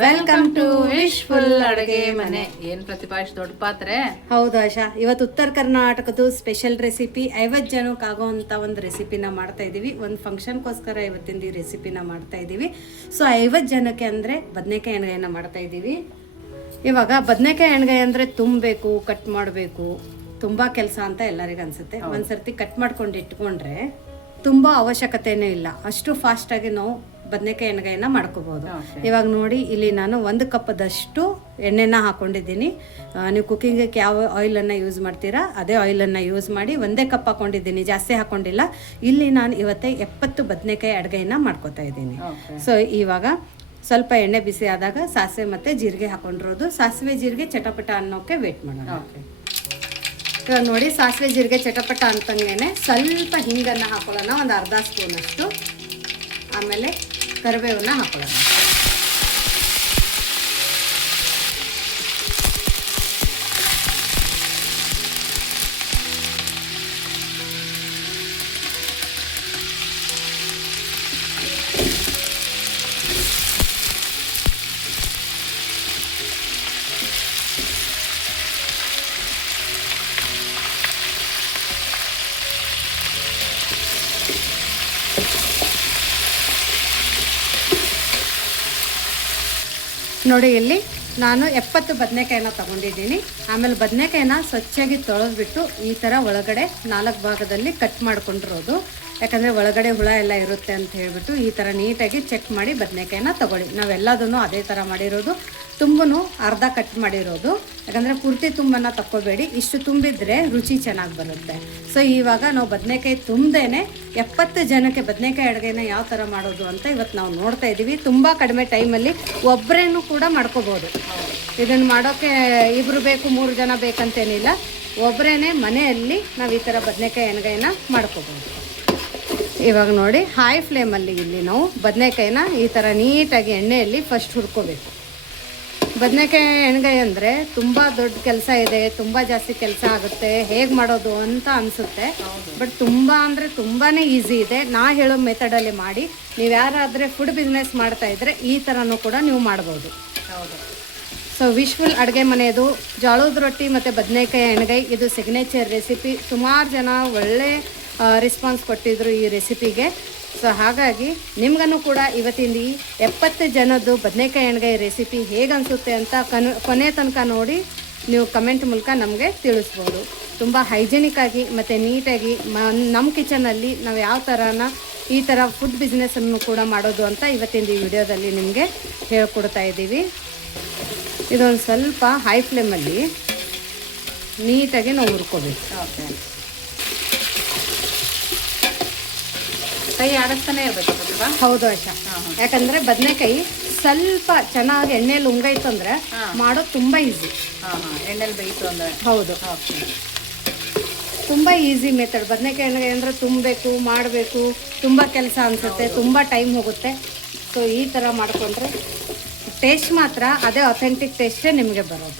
Welcome to wishful ಅಡುಗೆ ಮನೆ. ಏನ್ ಪ್ರತಿಭಾ ಇಷ್ಟು ದೊಡ್ಡ ಪಾತ್ರೆ? ಹೌದು ಆಶಾ. ಇವತ್ತು ಉತ್ತರ ಕರ್ನಾಟಕದ ಸ್ಪೆಷಲ್ ರೆಸಿಪಿ ಐವತ್ತು ಜನಕ್ಕೆ ಆಗೋವಂಥ ಒಂದು ರೆಸಿಪಿನ ಮಾಡ್ತಾ ಇದ್ದೀವಿ ಒಂದು ಫಂಕ್ಷನ್ಗೋಸ್ಕರ ಇವತ್ತಿಂದ ಈ ರೆಸಿಪಿನ ಮಾಡ್ತಾ ಇದ್ದೀವಿ ಸೊ ಐವತ್ತು ಜನಕ್ಕೆ ಅಂದರೆ ಬದನೆಕಾಯಿ ಎಣ್ಗಾಯಿನ ಮಾಡ್ತಾ ಇದ್ದೀವಿ ಇವಾಗ ಬದನೆಕಾಯಿ ಎಣ್ಗೆ ಅಂದರೆ ತುಂಬಬೇಕು ಕಟ್ ಮಾಡಬೇಕು. ತುಂಬ ಕೆಲಸ ಅಂತ ಎಲ್ಲರಿಗೂ ಅನ್ಸುತ್ತೆ. ಒಂದ್ಸರ್ತಿ ಕಟ್ ಮಾಡ್ಕೊಂಡು ಇಟ್ಕೊಂಡ್ರೆ ತುಂಬ ಅವಶ್ಯಕತೆನೇ ಇಲ್ಲ. ಅಷ್ಟು ಫಾಸ್ಟಾಗಿ ನಾವು ಬದನೆಕಾಯಿ ಎಣ್ಣೆಗಾಯಿನ ಮಾಡ್ಕೋಬಹುದು ಇವಾಗ ನೋಡಿ ಇಲ್ಲಿ ನಾನು ಒಂದು ಕಪ್ದಷ್ಟು ಎಣ್ಣೆನ ಹಾಕೊಂಡಿದ್ದೀನಿ. ನೀವು ಕುಕ್ಕಿಂಗಕ್ಕೆ ಯಾವ ಆಯಿಲನ್ನು ಯೂಸ್ ಮಾಡ್ತೀರಾ ಅದೇ ಆಯಿಲನ್ನು ಯೂಸ್ ಮಾಡಿ ಒಂದೇ ಕಪ್ ಹಾಕೊಂಡಿದ್ದೀನಿ ಜಾಸ್ತಿ ಹಾಕೊಂಡಿಲ್ಲ. ಇಲ್ಲಿ ನಾನು ಇವತ್ತೇ ಎಪ್ಪತ್ತು ಬದನೆಕಾಯಿ ಅಡುಗೆಯನ್ನ ಮಾಡ್ಕೋತಾ ಇದ್ದೀನಿ. ಸೊ ಇವಾಗ ಸ್ವಲ್ಪ ಎಣ್ಣೆ ಬಿಸಿ ಆದಾಗ ಸಾಸಿವೆ ಮತ್ತು ಜೀರಿಗೆ ಹಾಕೊಂಡಿರೋದು. ಸಾಸಿವೆ ಜೀರಿಗೆ ಚಟಪಟ ಅನ್ನೋಕ್ಕೆ ವೇಟ್ ಮಾಡೋಣ. ಇವಾಗ ನೋಡಿ ಸಾಸಿವೆ ಜೀರಿಗೆ ಚಟಪಟ ಅಂತಂಗೇನೆ ಸ್ವಲ್ಪ ಹಿಂಗನ್ನು ಹಾಕೊಳ್ಳೋಣ ಒಂದು ಅರ್ಧ ಸ್ಪೂನಷ್ಟು. ಆಮೇಲೆ ಕರಿಬೇವನ್ನ ಹಾಕೊಳ್ಳೋಣ ನೋಡಿ ಇಲ್ಲಿ ನಾನು ಎಪ್ಪತ್ತು ಬದನೆಕಾಯಿನ ತಗೊಂಡಿದ್ದೀನಿ. ಆಮೇಲೆ ಬದನೆಕಾಯಿನ ಸ್ವಚ್ಛಾಗಿ ತೊಳೆದ್ಬಿಟ್ಟು ಈ ಥರ ಒಳಗಡೆ ನಾಲ್ಕು ಭಾಗದಲ್ಲಿ ಕಟ್ ಮಾಡ್ಕೊಂಡಿರೋದು. ಯಾಕಂದರೆ ಒಳಗಡೆ ಹುಳ ಎಲ್ಲ ಇರುತ್ತೆ ಅಂತ ಹೇಳಿಬಿಟ್ಟು ಈ ಥರ ನೀಟಾಗಿ ಚೆಕ್ ಮಾಡಿ ಬದನೆಕಾಯಿನ ತಗೊಳ್ಳಿ. ನಾವೆಲ್ಲದನ್ನು ಅದೇ ಥರ ಮಾಡಿರೋದು. ತುಂಬನೂ ಅರ್ಧ ಕಟ್ ಮಾಡಿರೋದು. ಯಾಕಂದರೆ ಪೂರ್ತಿ ತುಂಬನ ತಕ್ಕೋಬೇಡಿ. ಇಷ್ಟು ತುಂಬಿದರೆ ರುಚಿ ಚೆನ್ನಾಗಿ ಬರುತ್ತೆ. ಸೊ ಇವಾಗ ನಾವು ಬದನೆಕಾಯಿ ತುಂಬದೇ ಎಪ್ಪತ್ತು ಜನಕ್ಕೆ ಬದನೆಕಾಯಿ ಅಡುಗೆನ ಯಾವ ಥರ ಮಾಡೋದು ಅಂತ ಇವತ್ತು ನಾವು ನೋಡ್ತಾ ಇದ್ದೀವಿ ತುಂಬ ಕಡಿಮೆ ಟೈಮಲ್ಲಿ ಒಬ್ಬರೇನು ಕೂಡ ಮಾಡ್ಕೋಬೋದು. ಇದನ್ನು ಮಾಡೋಕ್ಕೆ ಇಬ್ಬರು ಬೇಕು, ಮೂರು ಜನ ಬೇಕಂತೇನಿಲ್ಲ. ಒಬ್ಬರೇ ಮನೆಯಲ್ಲಿ ನಾವು ಈ ಥರ ಬದನೆಕಾಯಿ ಎಣ್ಗಾಯಿನ ಮಾಡ್ಕೋಬೋದು. ಇವಾಗ ನೋಡಿ ಹೈ ಫ್ಲೇಮಲ್ಲಿ ಇಲ್ಲಿ ನಾವು ಬದನೆಕಾಯಿನ ಈ ಥರ ನೀಟಾಗಿ ಎಣ್ಣೆಯಲ್ಲಿ ಫಸ್ಟ್ ಹುರ್ಕೋಬೇಕು. ಬದನೆಕಾಯಿ ಎಣ್ಗಾಯಿ ಅಂದರೆ ತುಂಬ ದೊಡ್ಡ ಕೆಲಸ ಇದೆ ತುಂಬ ಜಾಸ್ತಿ ಕೆಲಸ ಆಗುತ್ತೆ ಹೇಗೆ ಮಾಡೋದು ಅಂತ ಅನಿಸುತ್ತೆ. ಬಟ್ ತುಂಬ ಅಂದರೆ ತುಂಬಾ ಈಸಿ ಇದೆ. ನಾ ಹೇಳೋ ಮೆಥಡಲ್ಲಿ ಮಾಡಿ ನೀವು ಯಾರಾದರೆ ಫುಡ್ ಬಿಸ್ನೆಸ್ ಮಾಡ್ತಾ ಇದ್ದರೆ ಈ ಥರನೂ ಕೂಡ ನೀವು ಮಾಡ್ಬೋದು. ಸೊ ವಿಶ್ವಲ್ ಅಡುಗೆ ಮನೆಯದು ಜೋಳದ ರೊಟ್ಟಿ ಮತ್ತು ಬದನೆಕಾಯಿ ಎಣ್ಗಾಯಿ ಇದು ಸಿಗ್ನೇಚರ್ ರೆಸಿಪಿ ಸುಮಾರು ಜನ ಒಳ್ಳೆ ರೆಸ್ಪಾನ್ಸ್ ಕೊಟ್ಟಿದ್ದರು ಈ ರೆಸಿಪಿಗೆ ಸೊ ಹಾಗಾಗಿ ನಿಮ್ಗೂ ಕೂಡ ಇವತ್ತಿನ ಈ ಎಪ್ಪತ್ತು ಜನದ್ದು ಬದನೆಕಾಯಿ ಎಣ್ಗಾಯಿ ರೆಸಿಪಿ ಹೇಗೆ ಅನಿಸುತ್ತೆ ಅಂತ ಕನ್ ತನಕ ನೋಡಿ ನೀವು ಕಮೆಂಟ್ ಮೂಲಕ ನಮಗೆ ತಿಳಿಸ್ಬೋದು. ತುಂಬ ಹೈಜೆನಿಕ್ ಆಗಿ ಮತ್ತು ನೀಟಾಗಿ ಮ ನಮ್ಮ ಕಿಚನಲ್ಲಿ ನಾವು ಯಾವ ಥರನ ಈ ಥರ ಫುಡ್ ಬಿಸ್ನೆಸ್ಸನ್ನು ಕೂಡ ಮಾಡೋದು ಅಂತ ಇವತ್ತಿನ ಈ ವಿಡಿಯೋದಲ್ಲಿ ನಿಮಗೆ ಹೇಳ್ಕೊಡ್ತಾ ಇದ್ದೀವಿ. ಇದೊಂದು ಸ್ವಲ್ಪ ಹೈ ಫ್ಲೇಮಲ್ಲಿ ನೀಟಾಗಿ ನಾವು ಹುರ್ಕೋಬೇಕು. ಓಕೆ ಕೈ ಆಡಿಸ್ತಾನೆ ಇರ್ಬೇಕು ಪ್ರತಿಭಾ ಹೌದು ಆಶಾ. ಯಾಕಂದ್ರೆ ಬದನೆಕಾಯಿ ಸ್ವಲ್ಪ ಚೆನ್ನಾಗಿ ಎಣ್ಣೆಯಲ್ಲಿ ಉಂಗೈತು ಅಂದ್ರೆ. ಮಾಡೋದು ತುಂಬಾ ಈಸಿ ಎಣ್ಣೆಲಿ ಬೇಯಿತು ಅಂದ್ರೆ. ಹೌದು. ತುಂಬಾ ಈಸಿ ಮೆಥಡ್ ಬದನೆಕಾಯಿ ಎಣ್ಣೆ ಅಂದರೆ ತುಂಬಬೇಕು ಮಾಡಬೇಕು ತುಂಬ ಕೆಲಸ ಅನಿಸುತ್ತೆ ತುಂಬ ಟೈಮ್ ಹೋಗುತ್ತೆ. ಸೊ ಈ ಥರ ಮಾಡ್ಕೊಂಡ್ರೆ ಟೇಸ್ಟ್ ಮಾತ್ರ ಅದೇ ಅಥೆಂಟಿಕ್ ಟೇಸ್ಟೇ ನಿಮಗೆ ಬರೋದು.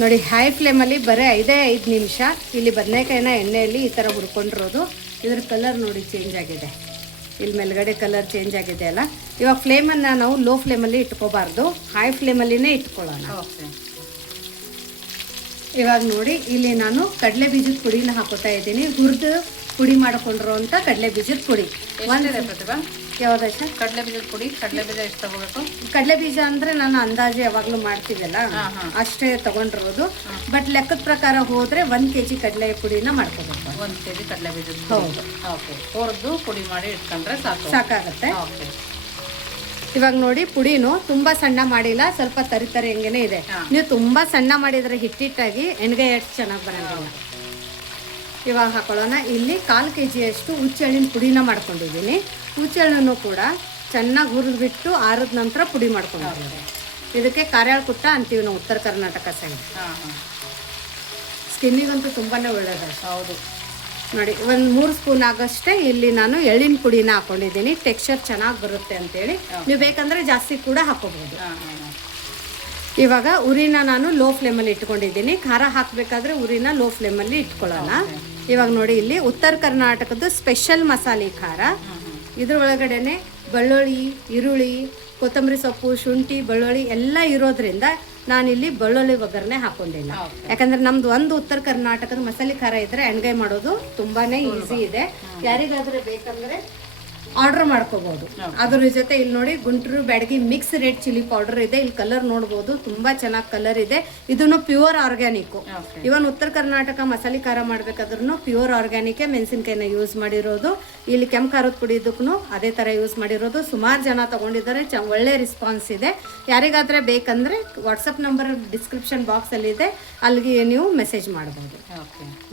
ನೋಡಿ ಹೈ ಫ್ಲೇಮಲ್ಲಿ ಬರೀ ಐದೇ ಐದು ನಿಮಿಷ ಇಲ್ಲಿ ಬದನೆಕಾಯಿನ ಎಣ್ಣೆಯಲ್ಲಿ ಈ ಥರ ಹುರ್ಕೊಂಡಿರೋದು. ಇದ್ರ ಕಲರ್ ನೋಡಿ ಚೇಂಜ್ ಆಗಿದೆ. ಇಲ್ಲಿ ಮೇಲ್ಗಡೆ ಕಲರ್ ಚೇಂಜ್ ಆಗಿದೆ ಅಲ್ಲ? ಇವಾಗ ಫ್ಲೇಮನ್ನು ನಾವು ಲೋ ಫ್ಲೇಮಲ್ಲಿ ಇಟ್ಕೋಬಾರ್ದು. ಹೈ ಫ್ಲೇಮಲ್ಲಿನೇ ಇಟ್ಕೊಳ್ಳೋಣ. ಇವಾಗ ನೋಡಿ ಇಲ್ಲಿ ನಾನು ಕಡಲೆ ಬೀಜದ ಪುಡಿನ ಹಾಕೋತಾ ಇದ್ದೀನಿ. ಹುರಿದು ಪುಡಿ ಮಾಡಿಕೊಂಡಿರೋ ಅಂತ ಕಡಲೆ ಬೀಜದ ಪುಡಿ. ಒಂದೇ ಪ್ರತಿಭಾ? ಯಾವ್ದಾಶ ಕಡಲೆ ಬೀಜದ ಪುಡಿ ಕಡಲೆ ಬೀಜ ಎಷ್ಟು ತಗೋಬೇಕು? ಕಡಲೆ ಬೀಜ ಅಂದ್ರೆ ನಾನು ಅಂದಾಜು ಯಾವಾಗಲೂ ಹಾ. ಅಷ್ಟೇ ತಗೊಂಡಿರೋದು. ಬಟ್ ಲೆಕ್ಕದ ಪ್ರಕಾರ ಹೋದ್ರೆ ಒಂದ್ ಕೆಜಿ ಕಡಲೆ ಪುಡಿನ ಮಾಡ್ಕೋಬೇಕು. ಒಂದ್ ಕೆ ಜಿ ಕಡಲೆ ಬೀಜದ ಹೌದು. ಓಕೆ. ಹುರಿದು ಪುಡಿ ಮಾಡಿ ಇಟ್ಕೊಂಡ್ರೆ ಸಾಕು. ಸಾಕಾಗತ್ತೆ. ಓಕೆ. ಇವಾಗ ನೋಡಿ ಪುಡಿನು ತುಂಬಾ ಸಣ್ಣ ಮಾಡಿಲ್ಲ ಸ್ವಲ್ಪ ತರಿ ತರಿ ಹಂಗೇನೆ ಇದೆ. ನೀವು ತುಂಬಾ ಸಣ್ಣ ಮಾಡಿದ್ರೆ ಹಿಟ್ಟಿಟ್ಟಾಗಿ ಎಣ್ಗಾಯಿ ಎಷ್ಟು ಚೆನ್ನಾಗಿ ಬರಂಗಿಲ್ಲ ಇವಾಗ ಹಾಕೊಳ್ಳೋಣ. ಇಲ್ಲಿ ಕಾಲು ಕೆ ಜಿಯಷ್ಟು ಹುಚ್ಚೆಳ್ಳಿನ ಪುಡಿನ ಮಾಡ್ಕೊಂಡಿದ್ದೀನಿ. ಹುಚ್ಚೆಳ್ಳನ್ನು ಕೂಡ ಚೆನ್ನಾಗಿ ಹುರಿದ್ಬಿಟ್ಟು ಆರಿದ ನಂತರ ಪುಡಿ ಮಾಡ್ಕೊಂಡಿದ್ದೀನಿ. ಇದಕ್ಕೆ ಕಾರ್ಯಾಳ ಕುಟ್ಟ ಅಂತೀವಿ ನಾವು ಉತ್ತರ ಕರ್ನಾಟಕ ಸೈಡ್ ಸ್ಕಿನ್ನಿಗಂತೂ ತುಂಬಾ ಒಳ್ಳೆಯದು ಹೌದು. ನೋಡಿ ಒಂದು ಮೂರು ಸ್ಪೂನ್ ಆಗೋಷ್ಟೇ ಇಲ್ಲಿ ನಾನು ಎಳ್ಳಿನ ಪುಡಿನ ಹಾಕೊಂಡಿದ್ದೀನಿ. ಟೆಕ್ಸ್ಚರ್ ಚೆನ್ನಾಗಿ ಬರುತ್ತೆ ಅಂತೇಳಿ. ನೀವು ಬೇಕಂದರೆ ಜಾಸ್ತಿ ಕೂಡ ಹಾಕೋಬಹುದು ಇವಾಗ ಉರಿನ ನಾನು ಲೋ ಫ್ಲೇಮಲ್ಲಿ ಇಟ್ಕೊಂಡಿದ್ದೀನಿ. ಖಾರ ಹಾಕಬೇಕಾದ್ರೆ ಉರಿನ ಲೋ ಫ್ಲೇಮಲ್ಲಿ ಇಟ್ಕೊಳ್ಳೋಣ. ಇವಾಗ ನೋಡಿ ಇಲ್ಲಿ ಉತ್ತರ ಕರ್ನಾಟಕದ ಸ್ಪೆಷಲ್ ಮಸಾಲೆ ಖಾರ. ಇದ್ರ ಒಳಗಡೆನೆ ಬೆಳ್ಳುಳ್ಳಿ ಈರುಳ್ಳಿ ಕೊತ್ತಂಬರಿ ಸೊಪ್ಪು ಶುಂಠಿ ಬೆಳ್ಳುಳ್ಳಿ ಎಲ್ಲ ಇರೋದ್ರಿಂದ ನಾನಿಲ್ಲಿ ಬೆಳ್ಳುಳ್ಳಿ ಒಗ್ಗರಣೆ ಹಾಕೊಂಡಿಲ್ಲ. ಯಾಕಂದ್ರೆ ನಮ್ದು ಒಂದು ಉತ್ತರ ಕರ್ನಾಟಕದ ಮಸಾಲೆ ಖಾರ ಇದ್ರೆ ಎಣ್ಗಾಯಿ ಮಾಡೋದು ತುಂಬಾನೇ ಈಸಿ ಇದೆ. ಯಾರಿಗಾದ್ರೆ ಬೇಕಂದ್ರೆ ಆರ್ಡರ್ ಮಾಡ್ಕೋಬಹುದು ಅದ್ರ ಜೊತೆ ಇಲ್ಲಿ ನೋಡಿ Guntur Byadgi mix red chilli powder ಇದೆ. ಇಲ್ಲಿ ಕಲರ್ ನೋಡಬಹುದು ತುಂಬಾ ಚೆನ್ನಾಗಿ ಕಲರ್ ಇದೆ. ಇದನ್ನು ಪ್ಯೂರ್ ಆರ್ಗ್ಯಾನಿಕ್ ಇವನ್ ಉತ್ತರ ಕರ್ನಾಟಕ ಮಸಾಲೆ ಖಾರ ಮಾಡ್ಬೇಕಾದ್ರೂ ಪ್ಯೂರ್ ಆರ್ಗ್ಯಾನಿಕ್ ಮೆಣಸಿನ್ಕಾಯಿನ ಯೂಸ್ ಮಾಡಿರೋದು. ಇಲ್ಲಿ ಕೆಂಪು ಖಾರದ ಪುಡಿ ಇದಕ್ಕೂ ಅದೇ ತರ ಯೂಸ್ ಮಾಡಿರೋದು. ಸುಮಾರು ಜನ ತಗೊಂಡಿದ್ದಾರೆ. ಚ ಒಳ್ಳೆ ರೆಸ್ಪಾನ್ಸ್ ಇದೆ. ಯಾರಿಗಾದ್ರೆ ಬೇಕಂದ್ರೆ ವಾಟ್ಸಪ್ ನಂಬರ್ ಡಿಸ್ಕ್ರಿಪ್ಷನ್ ಬಾಕ್ಸ್ ಅಲ್ಲಿ ಇದೆ. ಅಲ್ಲಿಗೆ ನೀವು ಮೆಸೇಜ್ ಮಾಡಬಹುದು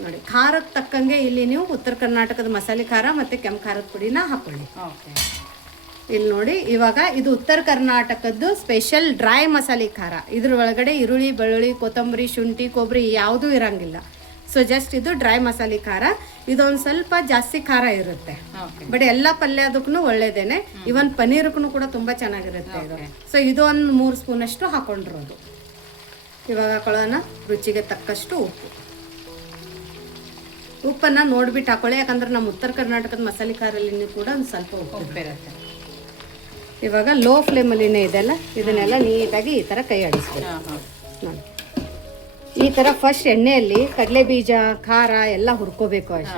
ನೋಡಿ ಖಾರಕ್ಕೆ ತಕ್ಕಂಗೆ ಇಲ್ಲಿ ನೀವು ಉತ್ತರ ಕರ್ನಾಟಕದ ಮಸಾಲೆ ಖಾರ ಮತ್ತೆ ಕೆಂಪು ಖಾರದ ಪುಡಿನ ಹಾಕೊಳ್ಳಿ. ಓಕೆ ಇಲ್ಲಿ ನೋಡಿ ಇವಾಗ ಇದು ಉತ್ತರ ಕರ್ನಾಟಕದ್ದು ಸ್ಪೆಷಲ್ ಡ್ರೈ ಮಸಾಲೆ ಖಾರ. ಇದ್ರ ಒಳಗಡೆ ಈರುಳ್ಳಿ ಬೆಳ್ಳುಳ್ಳಿ ಕೊತ್ತಂಬರಿ ಶುಂಠಿ ಕೊಬ್ಬರಿ ಯಾವುದೂ ಇರಂಗಿಲ್ಲ. ಸೊ ಜಸ್ಟ್ ಇದು ಡ್ರೈ ಮಸಾಲೆ ಖಾರ. ಇದೊಂದು ಸ್ವಲ್ಪ ಜಾಸ್ತಿ ಖಾರ ಇರುತ್ತೆ. ಬಟ್ ಎಲ್ಲ ಪಲ್ಯದಕ್ಕೂ ಒಳ್ಳೇದೇನೆ. ಇವನ್ ಪನ್ನೀರ್ಗೂ ಕೂಡ ತುಂಬಾ ಚೆನ್ನಾಗಿರುತ್ತೆ ಇದು. ಸೊ ಇದು ಒಂದು ಮೂರು ಸ್ಪೂನ್ ಅಷ್ಟು ಹಾಕೊಂಡಿರೋದು. ಇವಾಗ ಹಾಕೊಳ್ಳೋಣ. ರುಚಿಗೆ ತಕ್ಕಷ್ಟು ಉಪ್ಪು. ಉಪ್ಪನ್ನ ನೋಡ್ಬಿಟ್ಟು ಹಾಕೊಳ್ಳಿ. ಯಾಕಂದ್ರೆ ನಮ್ಮ ಉತ್ತರ ಕರ್ನಾಟಕದ ಮಸಾಲೆ ಖಾರಲ್ಲಿ ಕೂಡ ಒಂದು ಸ್ವಲ್ಪ ಉಪ್ಪು ಉಪ್ಪಿರುತ್ತೆ. ಇವಾಗ ಲೋ ಫ್ಲೇಮಲ್ಲಿನೇ ಇದೆಲ್ಲ ಇದನ್ನೆಲ್ಲ ನೀಟಾಗಿ ಈ ಥರ ಕೈ ಆಡಿಸ್ಬೇಕು. ಈ ಥರ ಫಸ್ಟ್ ಎಣ್ಣೆಯಲ್ಲಿ ಕಡಲೆ ಬೀಜ ಖಾರ ಎಲ್ಲ ಹುರ್ಕೋಬೇಕು ಅಷ್ಟ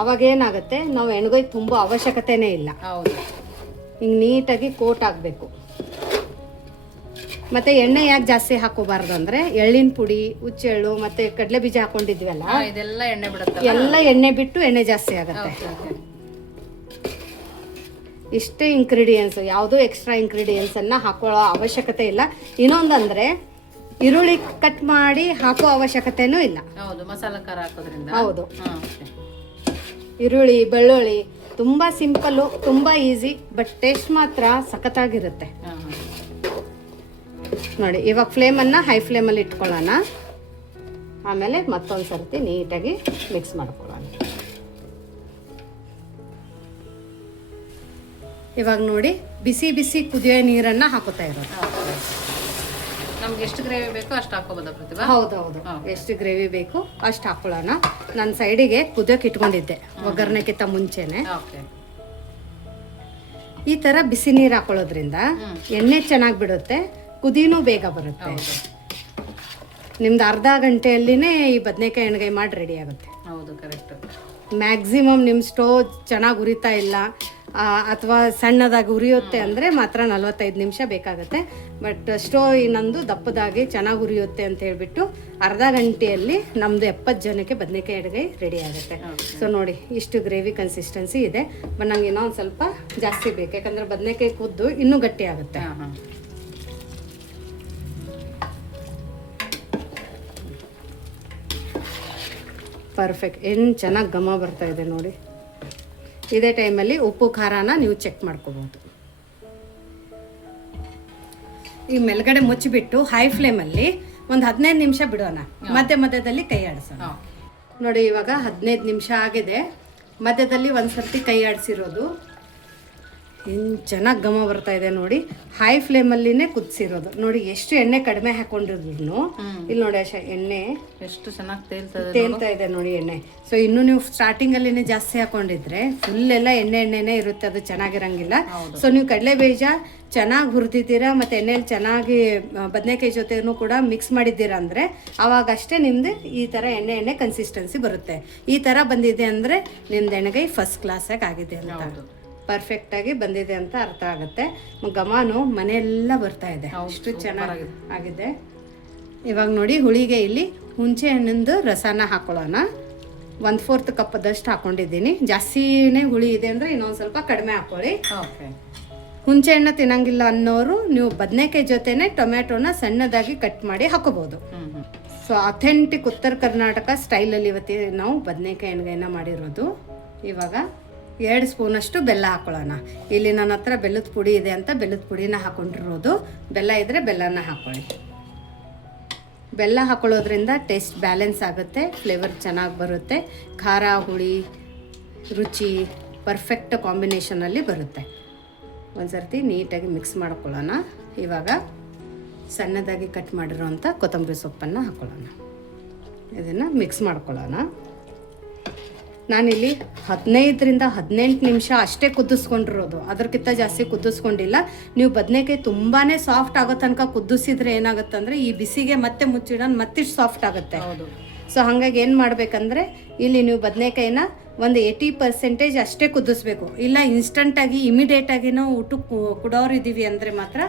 ಅವಾಗ ಏನಾಗುತ್ತೆ? ನಾವು ಎಣ್ಗೈ ತುಂಬ ಅವಶ್ಯಕತೆನೇ ಇಲ್ಲ. ಹೌದು. ಹಿಂಗೆ ನೀಟಾಗಿ ಕೋಟ್ ಆಗಬೇಕು ಮತ್ತೆ ಎಣ್ಣೆ ಯಾಕೆ ಜಾಸ್ತಿ ಹಾಕೋಬಾರ್ದು ಅಂದ್ರೆ ಎಳ್ಳಿನ ಪುಡಿ ಹುಚ್ಚೆಳ್ಳು ಮತ್ತೆ ಕಡಲೆ ಬೀಜ ಹಾಕೊಂಡಿದ್ವಲ್ಲ ಇದೆಲ್ಲ ಎಣ್ಣೆ ಬಿಡುತ್ತೆ ಎಲ್ಲ ಎಣ್ಣೆ ಬಿಟ್ಟು ಎಣ್ಣೆ ಜಾಸ್ತಿ ಆಗುತ್ತೆ. ಇಷ್ಟೇ ಇಂಗ್ರೀಡಿಯೆಂಟ್ಸ್ ಯಾವುದೂ ಎಕ್ಸ್ಟ್ರಾ ಇಂಗ್ರೀಡಿಯೆಂಟ್ಸ್ ಅನ್ನ ಹಾಕೊಳ್ಳೋ ಅವಶ್ಯಕತೆ ಇಲ್ಲ. ಇನ್ನೊಂದಂದ್ರೆ ಈರುಳ್ಳಿ ಕಟ್ ಮಾಡಿ ಹಾಕೋ ಅವಶ್ಯಕತೆನೂ ಇಲ್ಲ. ಹೌದು ಮಸಾಲ ಖಾರ ಹಾಕೋದ್ರಿಂದ? ಹೌದು. ಈರುಳ್ಳಿ ಬೆಳ್ಳುಳ್ಳಿ ತುಂಬಾ ಸಿಂಪಲ್ಲು ತುಂಬಾ ಈಸಿ ಬಟ್ ಟೇಸ್ಟ್ ಮಾತ್ರ ಸಖತ್ತಾಗಿರುತ್ತೆ. ನೋಡಿ ಇವಾಗ ಫ್ಲೇಮನ್ನು ಹೈ ಫ್ಲೇಮಲ್ಲಿ ಇಟ್ಕೊಳ್ಳೋಣ. ಆಮೇಲೆ ಮತ್ತೊಂದು ಸರ್ತಿ ನೀಟಾಗಿ ಮಿಕ್ಸ್ ಮಾಡ್ಕೊಳ್ಳೋಣ. ಇವಾಗ ನೋಡಿ ಬಿಸಿ ಬಿಸಿ ಕುದಿಯೋ ನೀರನ್ನ ಹಾಕೋತಾ ಇರೋದು. ನಮ್ಗೆ ಎಷ್ಟು ಗ್ರೇವಿ ಬೇಕೋ ಅಷ್ಟು ಹಾಕೋಬೋದಾ ಪ್ರತಿಭಾ. ಹೌದು. ಹಾ. ಎಷ್ಟು ಗ್ರೇವಿ ಬೇಕು ಅಷ್ಟು ಹಾಕೊಳ್ಳೋಣ ನಾನು ಸೈಡಿಗೆ ಕುದಿಯೋಕೆ ಇಟ್ಕೊಂಡಿದ್ದೆ ಒಗ್ಗರಣೆಗಿಂತ ಮುಂಚೆನೆ. ಈ ತರ ಬಿಸಿ ನೀರು ಹಾಕೊಳ್ಳೋದ್ರಿಂದ ಎಣ್ಣೆ ಚೆನ್ನಾಗಿ ಬಿಡುತ್ತೆ. ಕುದಿನೂ ಬೇಗ ಬರುತ್ತೆ. ನಿಮ್ದು ಅರ್ಧ ಗಂಟೆಯಲ್ಲಿನೇ ಈ ಬದನೆಕಾಯಿ ಎಣ್ಗಾಯಿ ಮಾಡಿ ರೆಡಿ ಆಗುತ್ತೆ. ಹೌದು ಕರೆಕ್ಟ್ ಮ್ಯಾಕ್ಸಿಮಮ್ ನಿಮ್ಮ ಸ್ಟೋವ್ ಚೆನ್ನಾಗಿ ಉರಿತಾ ಇಲ್ಲ ಅಥವಾ ಸಣ್ಣದಾಗಿ ಉರಿಯುತ್ತೆ ಅಂದರೆ ಮಾತ್ರ ನಲ್ವತ್ತೈದು ನಿಮಿಷ ಬೇಕಾಗುತ್ತೆ. ಬಟ್ ಸ್ಟೋವ್ ಇನ್ನೊಂದು ದಪ್ಪದಾಗಿ ಚೆನ್ನಾಗಿ ಉರಿಯುತ್ತೆ ಅಂತ ಹೇಳ್ಬಿಟ್ಟು ಅರ್ಧ ಗಂಟೆಯಲ್ಲಿ ನಮ್ಮದು ಎಪ್ಪತ್ತು ಜನಕ್ಕೆ ಬದನೆಕಾಯಿ ಅಡುಗೆ ರೆಡಿ ಆಗುತ್ತೆ. ಸೊ ನೋಡಿ ಇಷ್ಟು ಗ್ರೇವಿ ಕನ್ಸಿಸ್ಟೆನ್ಸಿ ಇದೆ. ಬಟ್ ನಂಗೆ ಇನ್ನೊಂದು ಸ್ವಲ್ಪ ಜಾಸ್ತಿ ಬೇಕು. ಯಾಕಂದರೆ ಬದನೆಕಾಯಿ ಕುದ್ದು ಇನ್ನೂ ಗಟ್ಟಿ ಆಗುತ್ತೆ. ಪರ್ಫೆಕ್ಟ್ ಏನು ಚೆನ್ನಾಗಿ ಘಮ ಬರ್ತಾ ಇದೆ ನೋಡಿ. ಇದೇ ಟೈಮಲ್ಲಿ ಉಪ್ಪು ಖಾರನ ನೀವು ಚೆಕ್ ಮಾಡ್ಕೋಬೋದು. ಈ ಮೇಲ್ಗಡೆ ಮುಚ್ಚಿಬಿಟ್ಟು ಹೈ ಫ್ಲೇಮಲ್ಲಿ ಒಂದು ಹದಿನೈದು ನಿಮಿಷ ಬಿಡೋಣ. ಮಧ್ಯ ಮಧ್ಯದಲ್ಲಿ ಕೈ ಆಡಿಸೋಣ. ನೋಡಿ ಇವಾಗ ಹದಿನೈದು ನಿಮಿಷ ಆಗಿದೆ. ಮಧ್ಯದಲ್ಲಿ ಒಂದು ಸರ್ತಿ ಕೈ ಆಡಿಸಿರೋದು. ಏನು ಚೆನ್ನಾಗಿ ಘಮ ಬರ್ತಾ ಇದೆ ನೋಡಿ. ಹೈ ಫ್ಲೇಮಲ್ಲಿನೇ ಕುದಿಸಿರೋದು. ನೋಡಿ ಎಷ್ಟು ಎಣ್ಣೆ ಕಡಿಮೆ ಹಾಕೊಂಡಿದ್ರು ಇಲ್ಲಿ ನೋಡಿ ಅಶ ಎಣ್ಣೆ ಎಷ್ಟು ಚೆನ್ನಾಗಿ ತೇಲ್ತದೆ ತೇಲ್ತಾ ಇದೆ ನೋಡಿ ಎಣ್ಣೆ. ಸೊ ಇನ್ನು ನೀವು ಸ್ಟಾರ್ಟಿಂಗ್ ಅಲ್ಲಿನೇ ಜಾಸ್ತಿ ಹಾಕೊಂಡಿದ್ರೆ ಫುಲ್ ಎಲ್ಲ ಎಣ್ಣೆ ಎಣ್ಣೆನೇ ಇರುತ್ತೆ ಅದು ಚೆನ್ನಾಗಿರಂಗಿಲ್ಲ. ಸೊ ನೀವು ಕಡಲೆ ಬೀಜ ಚೆನ್ನಾಗಿ ಹುರಿದಿದ್ದೀರಾ ಮತ್ತೆ ಎಣ್ಣೆಲಿ ಚೆನ್ನಾಗಿ ಬದನೆಕಾಯಿ ಜೊತೆನೂ ಕೂಡ ಮಿಕ್ಸ್ ಮಾಡಿದ್ದೀರಾ ಅಂದ್ರೆ ಅವಾಗ ಅಷ್ಟೇ ನಿಮ್ದು ಈ ತರ ಎಣ್ಣೆ ಎಣ್ಣೆ ಕನ್ಸಿಸ್ಟೆನ್ಸಿ ಬರುತ್ತೆ. ಈ ತರ ಬಂದಿದೆ ಅಂದ್ರೆ ನಿಮ್ದು ಎಣ್ಣೆಗಾಯಿ ಫಸ್ಟ್ ಕ್ಲಾಸಾಗಿ ಆಗಿದೆ ಅಂತ. ಹೌದು ಪರ್ಫೆಕ್ಟ್ ಆಗಿ ಬಂದಿದೆ ಅಂತ ಅರ್ಥ ಆಗುತ್ತೆ. ಗಮಾನು ಮನೆಯೆಲ್ಲ ಬರ್ತಾ ಇದೆ. ಅಷ್ಟು ಚೆನ್ನಾಗಿ ಆಗಿದೆ. ಇವಾಗ ನೋಡಿ ಹುಳಿಗೆ ಇಲ್ಲಿ ಹುಂಚೆ ಹಣ್ಣಿಂದು ರಸನ ಹಾಕೊಳ್ಳೋಣ. ಒಂದು ಫೋರ್ತ್ ಕಪ್ಪದಷ್ಟು ಹಾಕೊಂಡಿದ್ದೀನಿ. ಜಾಸ್ತಿನೇ ಹುಳಿ ಇದೆ ಅಂದರೆ ಇನ್ನೊಂದು ಸ್ವಲ್ಪ ಕಡಿಮೆ ಹಾಕೊಳ್ಳಿ. ಓಕೆ ಹುಣಸೆ ಹಣ್ಣು ತಿನ್ನಂಗಿಲ್ಲ ಅನ್ನೋರು ನೀವು ಬದನೆಕಾಯಿ ಜೊತೆನೆ ಟೊಮ್ಯಾಟೊನ ಸಣ್ಣದಾಗಿ ಕಟ್ ಮಾಡಿ ಹಾಕೋಬಹುದು ಸೊ ಅಥೆಂಟಿಕ್ ಉತ್ತರ ಕರ್ನಾಟಕ ಸ್ಟೈಲಲ್ಲಿ ಇವತ್ತಿ ನಾವು ಬದನೆಕಾಯಿ ಹಣ್ಣಿಗೆ ಮಾಡಿರೋದು. ಇವಾಗ ಎರಡು ಸ್ಪೂನಷ್ಟು ಬೆಲ್ಲ ಹಾಕೊಳ್ಳೋಣ. ಇಲ್ಲಿ ನನ್ನ ಹತ್ರ ಬೆಲ್ಲದ ಪುಡಿ ಇದೆ ಅಂತ ಬೆಲ್ಲದ ಪುಡಿನ ಹಾಕೊಂಡಿರೋದು. ಬೆಲ್ಲ ಇದ್ದರೆ ಬೆಲ್ಲನ ಹಾಕೊಳ್ಳಿ. ಬೆಲ್ಲ ಹಾಕೊಳ್ಳೋದ್ರಿಂದ ಟೇಸ್ಟ್ ಬ್ಯಾಲೆನ್ಸ್ ಆಗುತ್ತೆ, ಫ್ಲೇವರ್ ಚೆನ್ನಾಗಿ ಬರುತ್ತೆ, ಖಾರ, ಹುಳಿ, ರುಚಿ ಪರ್ಫೆಕ್ಟ್ ಕಾಂಬಿನೇಷನಲ್ಲಿ ಬರುತ್ತೆ. ಒಂದು ಸರ್ತಿ ನೀಟಾಗಿ ಮಿಕ್ಸ್ ಮಾಡ್ಕೊಳ್ಳೋಣ. ಇವಾಗ ಸಣ್ಣದಾಗಿ ಕಟ್ ಮಾಡಿರೋಂಥ ಕೊತ್ತಂಬರಿ ಸೊಪ್ಪನ್ನು ಹಾಕೊಳ್ಳೋಣ. ಇದನ್ನು ಮಿಕ್ಸ್ ಮಾಡ್ಕೊಳ್ಳೋಣ. ನಾನಿಲ್ಲಿ ಹದಿನೈದರಿಂದ ಹದಿನೆಂಟು ನಿಮಿಷ ಅಷ್ಟೇ ಕುದಿಸ್ಕೊಂಡಿರೋದು. ಅದಕ್ಕಿಂತ ಜಾಸ್ತಿ ಕುದಿಸ್ಕೊಂಡಿಲ್ಲ. ನೀವು ಬದನೆಕಾಯಿ ತುಂಬಾ ಸಾಫ್ಟ್ ಆಗೋ ತನಕ ಕುದಿಸಿದ್ರೆ ಏನಾಗುತ್ತೆ ಅಂದರೆ ಈ ಬಿಸಿಗೆ ಮತ್ತೆ ಮುಚ್ಚಿಡೋಣ ಮತ್ತಿಷ್ಟು ಸಾಫ್ಟ್ ಆಗುತ್ತೆ. ಹೌದು. ಸೊ ಹಾಗಾಗಿ ಏನು ಮಾಡಬೇಕಂದ್ರೆ ಇಲ್ಲಿ ನೀವು ಬದನೆಕಾಯಿನ ಒಂದು ಏಯ್ಟಿ ಪರ್ಸೆಂಟೇಜ್ ಅಷ್ಟೇ ಕುದಿಸ್ಬೇಕು. ಇಲ್ಲ ಇನ್ಸ್ಟಂಟಾಗಿ ಇಮಿಡಿಯೇಟಾಗಿ ನಾವು ಊಟಕ್ಕೆ ಕುಡೋರು ಇದ್ದೀವಿ ಅಂದರೆ ಮಾತ್ರ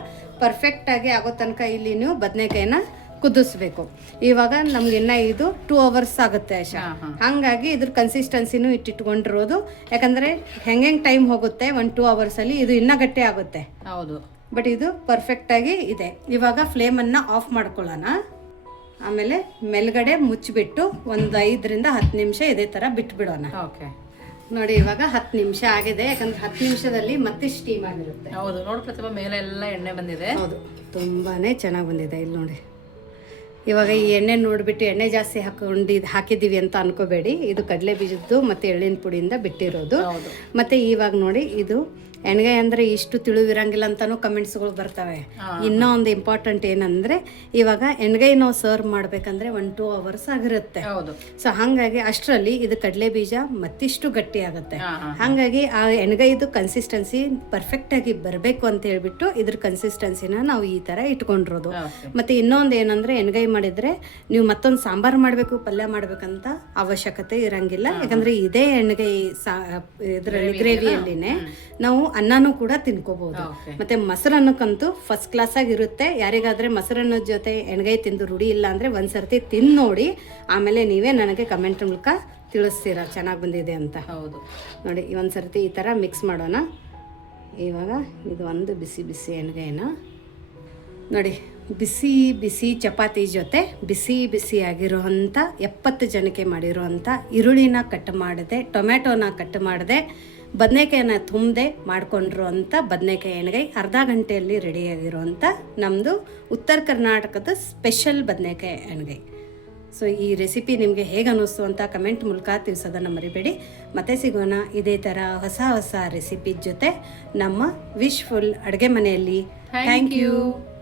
ಪರ್ಫೆಕ್ಟಾಗಿ ಆಗೋ ತನಕ ಇಲ್ಲಿ ನೀವು ಬದನೆಕಾಯಿನ ಕುದಿಸ್ಬೇಕು. ಇವಾಗ ನಮ್ಗೆ ಇನ್ನ ಇದು ಟೂ ಅವರ್ಸ್ ಆಗುತ್ತೆ ಆಶಾ. ಹಂಗಾಗಿ ಇದ್ರ ಕನ್ಸಿಸ್ಟೆನ್ಸಿನೂ ಇಟ್ಟಿಟ್ಕೊಂಡಿರೋದು. ಯಾಕಂದರೆ ಹೆಂಗೆ ಟೈಮ್ ಹೋಗುತ್ತೆ ಒಂದು ಟೂ ಅವರ್ಸಲ್ಲಿ ಇದು ಇನ್ನ ಗಟ್ಟಿ ಆಗುತ್ತೆ. ಹೌದು. ಬಟ್ ಇದು ಪರ್ಫೆಕ್ಟ್ ಆಗಿ ಇದೆ. ಇವಾಗ ಫ್ಲೇಮ್ ಅನ್ನ ಆಫ್ ಮಾಡ್ಕೊಳ್ಳೋಣ. ಆಮೇಲೆ ಮೇಲ್ಗಡೆ ಮುಚ್ಚಿಬಿಟ್ಟು ಒಂದು ಐದರಿಂದ ಹತ್ತು ನಿಮಿಷ ಇದೇ ಥರ ಬಿಟ್ಬಿಡೋಣ. ಓಕೆ. ನೋಡಿ ಇವಾಗ ಹತ್ತು ನಿಮಿಷ ಆಗಿದೆ. ಯಾಕಂದ್ರೆ ಹತ್ತು ನಿಮಿಷದಲ್ಲಿ ಮತ್ತೆ ಸ್ಟೀಮ್ ಆಗಿರುತ್ತೆ. ಹೌದು. ನೋಡಿ ಪ್ರತಿಭಾ ಮೇಲೆ ಎಲ್ಲ ಎಣ್ಣೆ ಬಂದಿದೆ. ಹೌದು. ತುಂಬಾ ಚೆನ್ನಾಗಿ ಬಂದಿದೆ. ಇಲ್ಲಿ ನೋಡಿ. ಇವಾಗ ಈ ಎಣ್ಣೆ ನೋಡಿಬಿಟ್ಟು ಎಣ್ಣೆ ಜಾಸ್ತಿ ಹಾಕೊಂಡು ಇದು ಹಾಕಿದ್ದೀವಿ ಅಂತ ಅನ್ಕೋಬೇಡಿ. ಇದು ಕಡಲೆ ಬೀಜದ್ದು ಮತ್ತು ಎಳ್ಳಿನ ಪುಡಿಯಿಂದ ಬಿಟ್ಟಿರೋದು. ಮತ್ತು ಮತ್ತೆ ಇವಾಗ ನೋಡಿ ಇದು ಎಣ್ಗಾಯಿ ಅಂದರೆ ಇಷ್ಟು ತಿಳಿವಿರಂಗಿಲ್ಲ ಅಂತಾನೂ ಕಮೆಂಟ್ಸ್ಗಳು ಬರ್ತವೆ. ಇನ್ನೂ ಒಂದು ಇಂಪಾರ್ಟೆಂಟ್ ಏನಂದರೆ ಇವಾಗ ಎಣ್ಗಾಯಿ ನಾವು ಸರ್ವ್ ಮಾಡಬೇಕಂದ್ರೆ ಒನ್ ಟೂ ಅವರ್ಸ್ ಆಗಿರುತ್ತೆ. ಹೌದು. ಸೊ ಹಾಗಾಗಿ ಅಷ್ಟರಲ್ಲಿ ಇದು ಕಡಲೆ ಬೀಜ ಮತ್ತಿಷ್ಟು ಗಟ್ಟಿ ಆಗುತ್ತೆ. ಹಾಗಾಗಿ ಆ ಎಣ್ಗಾಯಿದು ಕನ್ಸಿಸ್ಟೆನ್ಸಿ ಪರ್ಫೆಕ್ಟಾಗಿ ಬರಬೇಕು ಅಂತ ಹೇಳ್ಬಿಟ್ಟು ಇದ್ರ ಕನ್ಸಿಸ್ಟೆನ್ಸಿನ ನಾವು ಈ ಥರ ಇಟ್ಕೊಂಡಿರೋದು. ಮತ್ತೆ ಇನ್ನೊಂದು ಏನಂದ್ರೆ ಎಣ್ಗಾಯಿ ಮಾಡಿದ್ರೆ ನೀವು ಮತ್ತೊಂದು ಸಾಂಬಾರ್ ಮಾಡಬೇಕು ಪಲ್ಯ ಮಾಡ್ಬೇಕಂತ ಅವಶ್ಯಕತೆ ಇರಂಗಿಲ್ಲ. ಯಾಕಂದ್ರೆ ಇದೇ ಎಣ್ಗಾಯಿ ಸಾ ಇದರಲ್ಲಿ ಗ್ರೇವಿಯಲ್ಲಿನೇ? ನಾವು ಅನ್ನನೂ ಕೂಡ ತಿನ್ಕೋಬಹುದು. ಮತ್ತೆ ಮೊಸರನ್ನಕ್ಕಂತೂ ಫಸ್ಟ್ ಕ್ಲಾಸ್ ಆಗಿರುತ್ತೆ ಯಾರಿಗಾದ್ರೆ ಮೊಸರನ್ನದ ಜೊತೆ ಎಣ್ಗೈ ತಿಂದು ರೂಢಿ ಇಲ್ಲ ಅಂದ್ರೆ ಒಂದ್ಸರ್ತಿ ತಿಂದು ನೋಡಿ ಆಮೇಲೆ ನೀವೇ ನನಗೆ ಕಮೆಂಟ್ ಮೂಲಕ ತಿಳಿಸ್ತೀರಾ ಚೆನ್ನಾಗಿ ಬಂದಿದೆ ಅಂತ. ಹೌದು. ನೋಡಿ ಒಂದ್ಸರ್ತಿ ಈ ಥರ ಮಿಕ್ಸ್ ಮಾಡೋಣ. ಇವಾಗ ಇದು ಒಂದು ಬಿಸಿ ಬಿಸಿ ಎಣ್ಗಾಯಿನ. ನೋಡಿ ಬಿಸಿ ಬಿಸಿ ಚಪಾತಿ ಜೊತೆ ಬಿಸಿ ಬಿಸಿ ಆಗಿರೋವಂಥ ಎಪ್ಪತ್ತು ಜನಕ್ಕೆ ಮಾಡಿರೋವಂಥ ಈರುಳ್ಳಿನ ಕಟ್ ಮಾಡಿದೆ ಟೊಮೆಟೊನ ಕಟ್ ಮಾಡದೆ ಬದನೆಕಾಯಿನ ತುಂಬದೆ ಮಾಡಿಕೊಂಡ್ರು ಅಂತ ಬದನೆಕಾಯಿ ಎಣ್ಗಾಯಿ ಅರ್ಧ ಗಂಟೆಯಲ್ಲಿ ರೆಡಿಯಾಗಿರೋವಂಥ ನಮ್ಮದು ಉತ್ತರ ಕರ್ನಾಟಕದ ಸ್ಪೆಷಲ್ ಬದನೆಕಾಯಿ ಎಣ್ಗಾಯಿ ಸೊ ಈ ರೆಸಿಪಿ ನಿಮಗೆ ಹೇಗೆ ಅನ್ನಿಸ್ತು ಅಂತ ಕಮೆಂಟ್ ಮೂಲಕ ತಿಳಿಸೋದನ್ನು ಮರಿಬೇಡಿ. ಮತ್ತೆ ಸಿಗೋಣ ಇದೇ ಥರ ಹೊಸ ಹೊಸ ರೆಸಿಪಿ ಜೊತೆ ನಮ್ಮ ವಿಶ್ಫುಲ್ ಅಡುಗೆ ಮನೆಯಲ್ಲಿ. Thank you